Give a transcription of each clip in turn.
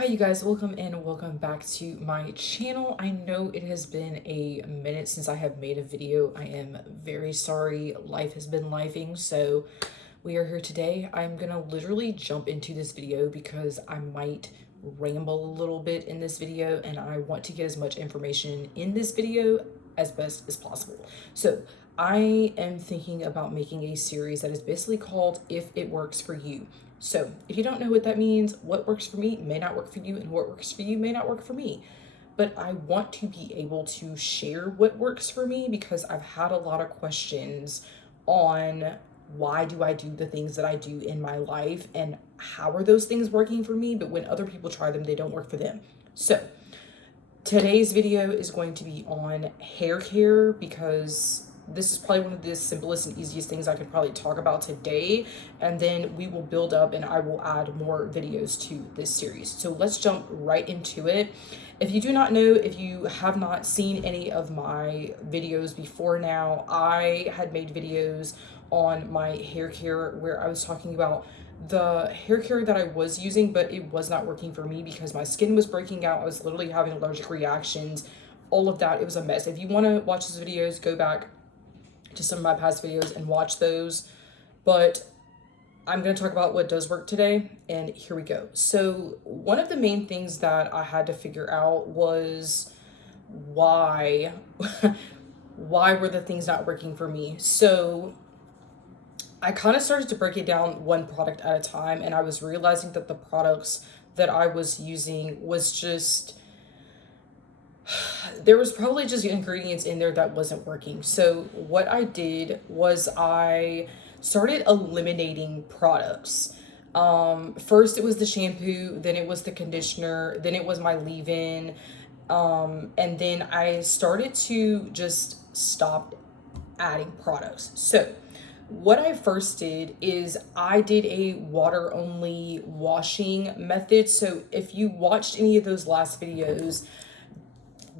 Hi you guys, welcome and welcome back to my channel. I know it has been a minute since I have made a video. I am very sorry. Life has been lifing, so we are here today. I'm gonna literally jump into this video because I might ramble a little bit in this video and I want to get as much information in this video as best as possible. So I am thinking about making a series that is basically called If It Works For You. So if you don't know what that means, what works for me may not work for you, and what works for you may not work for me. But I want to be able to share what works for me because I've had a lot of questions on why do I do the things that I do in my life and how are those things working for me, but when other people try them, they don't work for them. So today's video is going to be on hair care because this is probably one of the simplest and easiest things I could probably talk about today, and then we will build up and I will add more videos to this series. So let's jump right into it. If you do not know, if you have not seen any of my videos before now, I had made videos on my hair care where I was talking about the hair care that I was using, but it was not working for me because my skin was breaking out. I was literally having allergic reactions, all of that. It was a mess. If you want to watch those videos, go back to some of my past videos and watch those. But I'm going to talk about what does work today, and here we go. So one of the main things that I had to figure out was why why were the things not working for me. So I kind of started to break it down one product at a time, and I was realizing that the products that I was using was just, there was probably just ingredients in there that wasn't working. So what I did was I started eliminating products. First it was the shampoo, then it was the conditioner, then it was my leave-in, and then I started to just stop adding products. So what I first did is I did a water only washing method. So if you watched any of those last videos,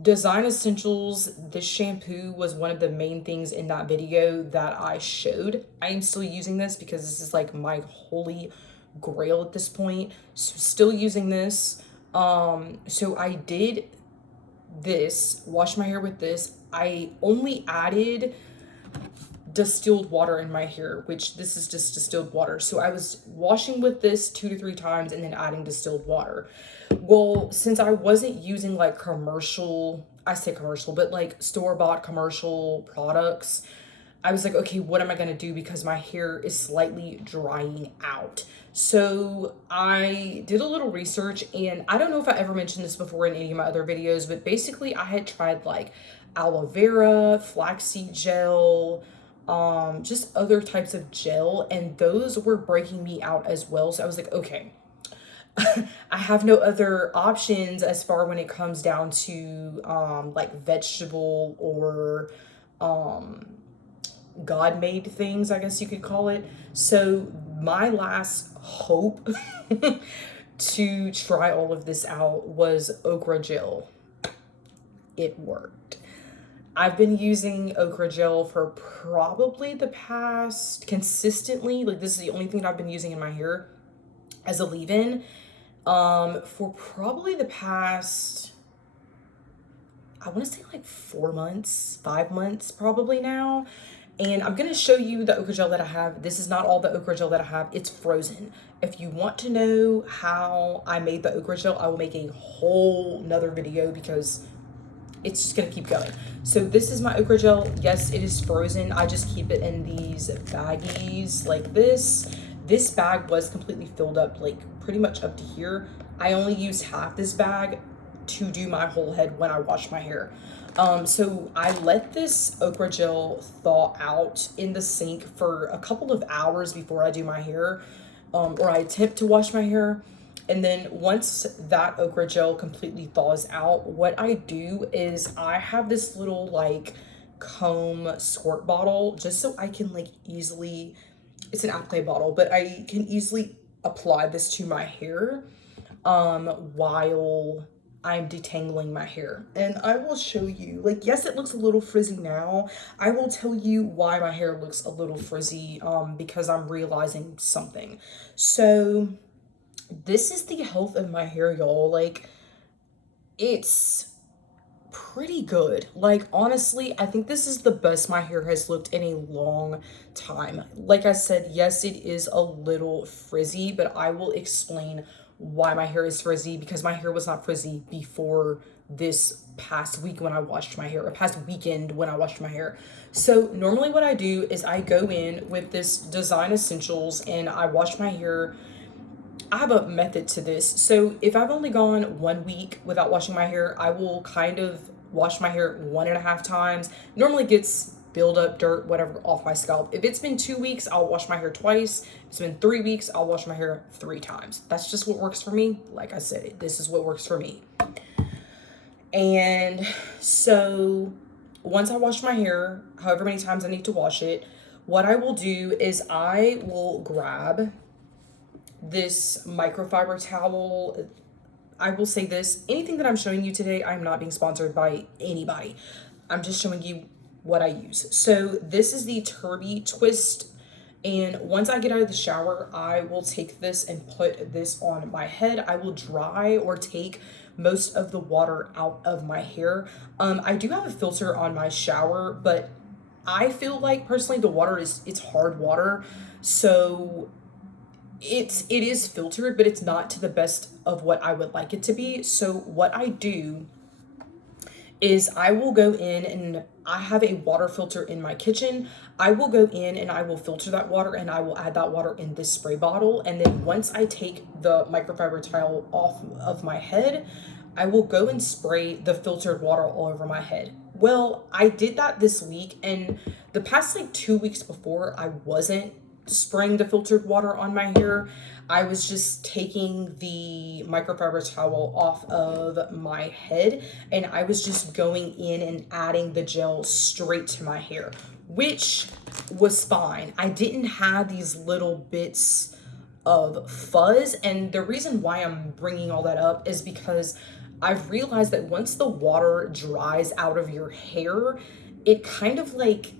Design Essentials, this shampoo was one of the main things in that video that I showed. I am still using this because this is like my holy grail at this point. So still using this. So I did this, wash my hair with this. I only added distilled water in my hair, which this is just distilled water. So I was washing with this 2 to 3 times and then adding distilled water. Well, since I wasn't using like commercial, I say commercial, but like store-bought commercial products, I was like, okay, what am I gonna do because my hair is slightly drying out. So I did a little research, and I don't know if I ever mentioned this before in any of my other videos, but basically I had tried like aloe vera, flaxseed gel, just other types of gel, and those were breaking me out as well. So I was like, okay, I have no other options as far when it comes down to like vegetable or God-made things, I guess you could call it. So my last hope to try all of this out was okra gel. It worked. I've been using okra gel for probably the past, consistently, like this is the only thing that I've been using in my hair as a leave-in, for probably the past, I want to say like 4 months, 5 months probably now. And I'm going to show you the okra gel that I have. This is not all the okra gel that I have. It's frozen. If you want to know how I made the okra gel, I will make a whole nother video because it's just gonna keep going. So this is my okra gel. Yes, it is frozen. I just keep it in these baggies like this. This bag was completely filled up, like pretty much up to here. I only use half this bag to do my whole head when I wash my hair. So I let this okra gel thaw out in the sink for a couple of hours before I do my hair, or I attempt to wash my hair. And then once that okra gel completely thaws out, what I do is I have this little like comb squirt bottle just so I can like easily, it's an applique bottle, but I can easily apply this to my hair while I'm detangling my hair. And I will show you, like, yes, it looks a little frizzy now. I will tell you why my hair looks a little frizzy because I'm realizing something. So this is the health of my hair, y'all. Like, it's pretty good. Like, honestly, I think this is the best my hair has looked in a long time. Like I said, yes, it is a little frizzy, but I will explain why my hair is frizzy, because my hair was not frizzy before this past week when I washed my hair, or past weekend when I washed my hair. So normally what I do is I go in with this Design Essentials and I wash my hair. I have a method to this. So if I've only gone 1 week without washing my hair, I will kind of wash my hair 1.5 times. Normally gets build up dirt, whatever, off my scalp. If it's been 2 weeks, I'll wash my hair twice. If it's been 3 weeks, I'll wash my hair 3 times. That's just what works for me. Like I said, this is what works for me. And so once I wash my hair, however many times I need to wash it, what I will do is I will grab this microfiber towel. I will say this, anything that I'm showing you today, I'm not being sponsored by anybody. I'm just showing you what I use. So this is the Turbie twist. And once I get out of the shower, I will take this and put this on my head. I will dry or take most of the water out of my hair. I do have a filter on my shower, but I feel like personally the water it's hard water. So it is filtered, but it's not to the best of what I would like it to be. So what I do is I will go in, and I have a water filter in my kitchen. I will go in and I will filter that water, and I will add that water in this spray bottle. And then once I take the microfiber towel off of my head, I will go and spray the filtered water all over my head. Well, I did that this week, and the past like 2 weeks before, I wasn't spraying the filtered water on my hair. I was just taking the microfiber towel off of my head, and I was just going in and adding the gel straight to my hair, which was fine. I didn't have these little bits of fuzz, and the reason why I'm bringing all that up is because I've realized that once the water dries out of your hair, it kind of like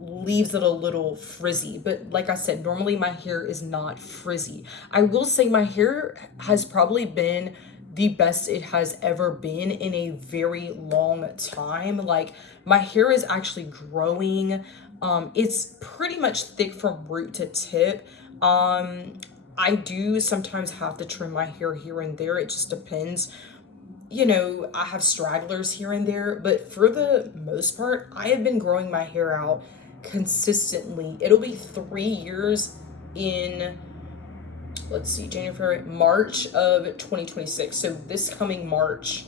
leaves it a little frizzy. But like I said, normally my hair is not frizzy. I will say my hair has probably been the best it has ever been in a very long time. Like, my hair is actually growing. It's pretty much thick from root to tip. I do sometimes have to trim my hair here and there. It just depends. You know, I have stragglers here and there, but for the most part, I have been growing my hair out consistently. It'll be 3 years in, let's see, January, March of 2026. So this coming March,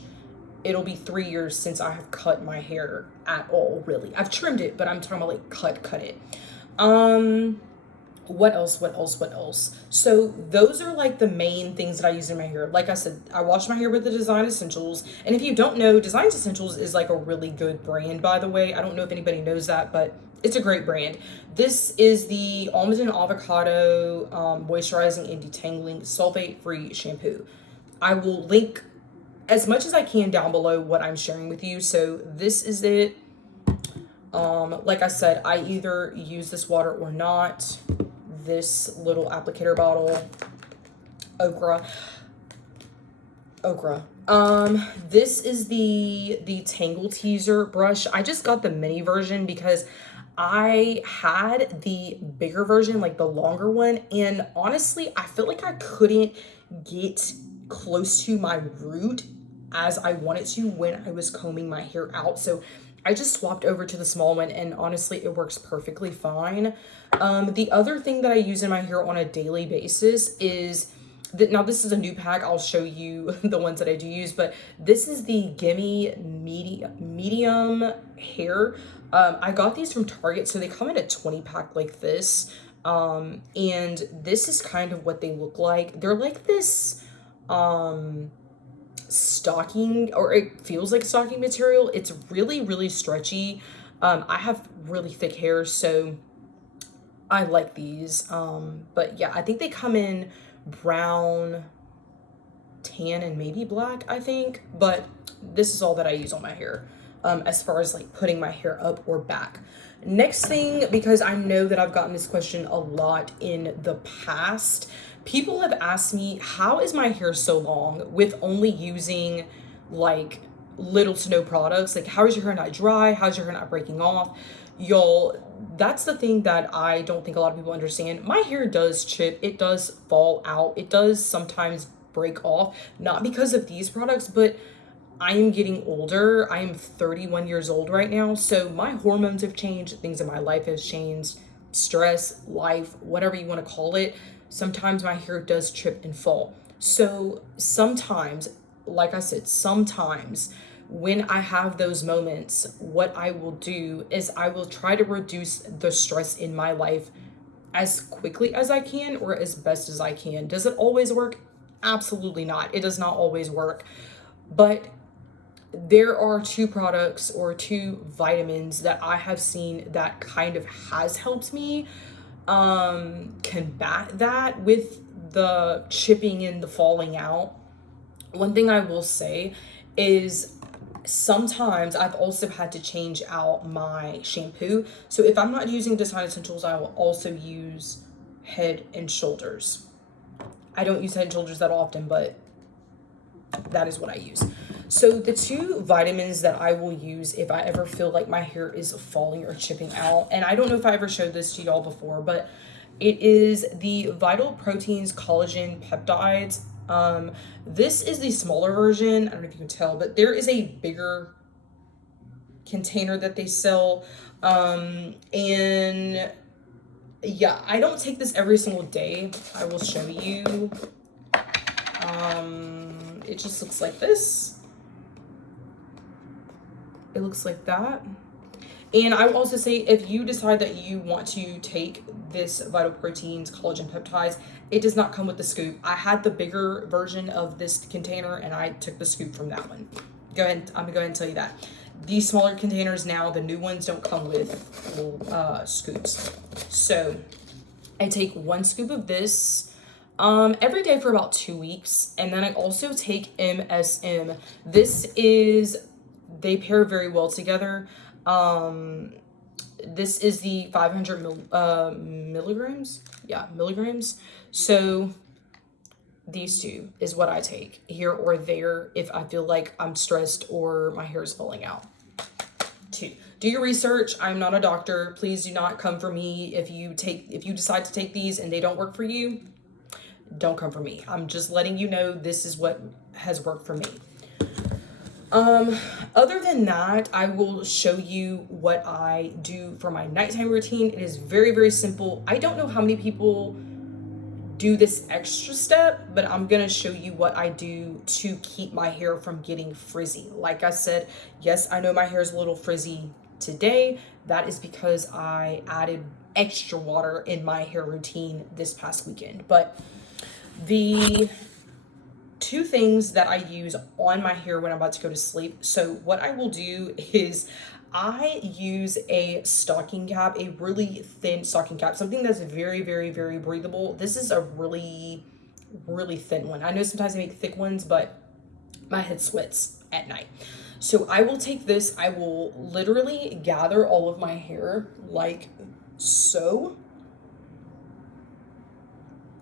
it'll be 3 years since I have cut my hair at all, really. I've trimmed it, but I'm talking about like cut it. What else? So those are like the main things that I use in my hair. Like I said, I wash my hair with the Design Essentials. And if you don't know, Design Essentials is like a really good brand, by the way. I don't know if anybody knows that, but it's a great brand. This is the almond and avocado moisturizing and detangling sulfate-free shampoo. I will link as much as I can down below what I'm sharing with you. So this is it. Like I said, I either use this water or not. This little applicator bottle, Okra. This is the Tangle teezer brush. I just got the mini version because I had the bigger version, like the longer one, and honestly, I feel like I couldn't get close to my root as I wanted to when I was combing my hair out. So I just swapped over to the small one, and honestly, it works perfectly fine. The other thing that I use in my hair on a daily basis is that, now this is a new pack. I'll show you the ones that I do use, but this is the Gimme medium hair. I got these from Target, so they come in a 20 pack like this. And this is kind of what they look like. They're like this, stocking, or it feels like stocking material. It's really stretchy. I have really thick hair, so I like these. But yeah, I think they come in brown, tan, and maybe black, I think. But this is all that I use on my hair, as far as like putting my hair up or back. Next thing, because I know that I've gotten this question a lot in the past, People have asked me, how is my hair so long with only using like little to no products? Like, how is your hair not dry? How's your hair not breaking off? Y'all, that's the thing that I don't think a lot of people understand. My hair does chip, it does fall out, it does sometimes break off, not because of these products, but I am getting older. I am 31 years old right now. So my hormones have changed, things in my life has changed, stress, life, whatever you want to call it. Sometimes my hair does chip and fall. So sometimes, like I said, sometimes when I have those moments, what I will do is I will try to reduce the stress in my life as quickly as I can or as best as I can. Does it always work? Absolutely not. It does not always work. But there are two products or two vitamins that I have seen that kind of has helped me combat that with the chipping and the falling out. One thing I will say is sometimes I've also had to change out my shampoo. So if I'm not using Design Essentials, I will also use Head and Shoulders. I don't use Head and Shoulders that often, but that is what I use. So the two vitamins that I will use if I ever feel like my hair is falling or chipping out, and I don't know if I ever showed this to y'all before, but it is the Vital Proteins Collagen Peptides. This is the smaller version. I don't know if you can tell, but there is a bigger container that they sell. And yeah, I don't take this every single day. I will show you. It just looks like this. It looks like that. And I will also say, if you decide that you want to take this Vital Proteins Collagen Peptides, it does not come with the scoop. I had the bigger version of this container and I took the scoop from that one. I'm gonna go ahead and tell you that. These smaller containers now, the new ones don't come with scoops. So I take 1 scoop of this every day for about 2 weeks. And then I also take MSM. They pair very well together. This is the 500 milligrams. Yeah, milligrams. So these two is what I take here or there if I feel like I'm stressed or my hair is falling out. 2. Do your research. I'm not a doctor. Please do not come for me if you decide to take these and they don't work for you. Don't come for me. I'm just letting you know this is what has worked for me. Other than that, I will show you what I do for my nighttime routine. It is very, very simple. I don't know how many people do this extra step, but I'm gonna show you what I do to keep my hair from getting frizzy. Like I said, yes, I know my hair is a little frizzy today. That is because I added extra water in my hair routine this past weekend. But the 2 things that I use on my hair when I'm about to go to sleep. So what I will do is I use a stocking cap, a really thin stocking cap, something that's very, very, very breathable. This is a really, really thin one. I know sometimes I make thick ones, but my head sweats at night. So I will take this, I will literally gather all of my hair like so.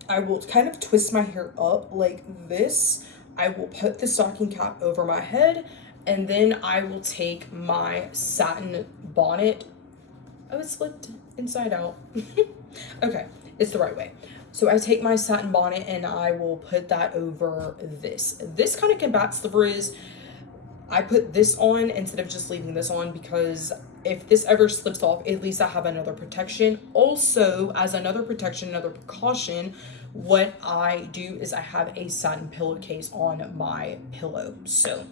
I will kind of twist my hair up like this. I will put the stocking cap over my head, and then I will take my satin bonnet. Oh, it's flipped inside out. Okay, it's the right way. So I take my satin bonnet and I will put that over this. This kind of combats the frizz. I put this on instead of just leaving this on because if this ever slips off, at least I have another protection. Also, as another protection, another precaution, what I do is I have a satin pillowcase on my pillow. So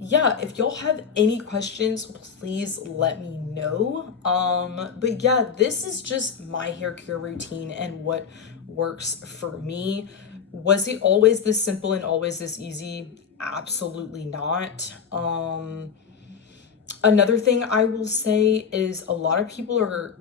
yeah, if y'all have any questions, please let me know. But yeah, this is just my hair care routine and what works for me. Was it always this simple and always this easy? Absolutely not. Another thing I will say is a lot of people are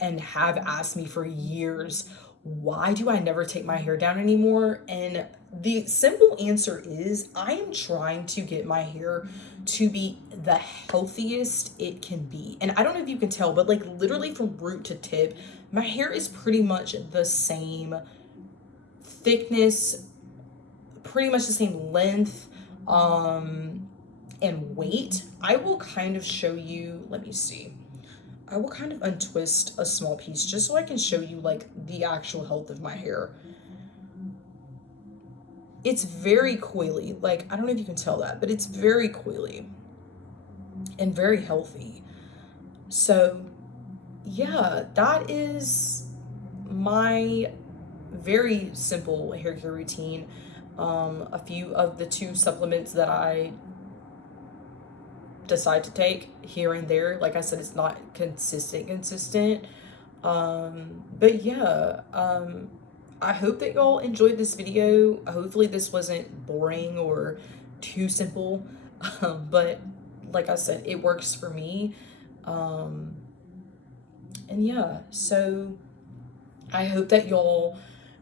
and have asked me for years, why do I never take my hair down anymore? And the simple answer is I am trying to get my hair to be the healthiest it can be. And I don't know if you can tell, but like literally from root to tip, My hair is pretty much the same thickness, pretty much the same length, and weight. I will kind of show you, let me see. I will kind of untwist a small piece just so I can show you like the actual health of my hair. It's very coily. Like, I don't know if you can tell that, but it's very coily and very healthy. So yeah, that is my very simple hair care routine. A few of the 2 supplements that I decide to take here and there. Like I said, it's not consistent. But yeah, I hope that y'all enjoyed this video. Hopefully this wasn't boring or too simple. But like I said, it works for me. And yeah, so I hope that y'all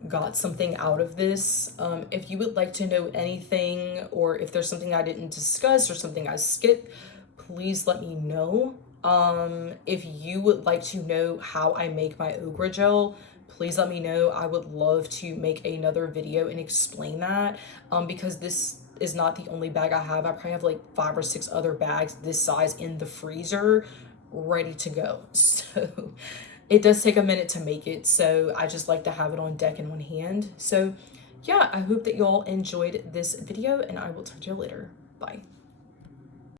got something out of this. If you would like to know anything, or if there's something I didn't discuss or something I skipped, please let me know. If you would like to know how I make my okra gel, please let me know. I would love to make another video and explain that, because this is not the only bag I have. I probably have like 5 or 6 other bags this size in the freezer ready to go. So it does take a minute to make it, so I just like to have it on deck in one hand. So yeah, I hope that y'all enjoyed this video, and I will talk to you later. Bye.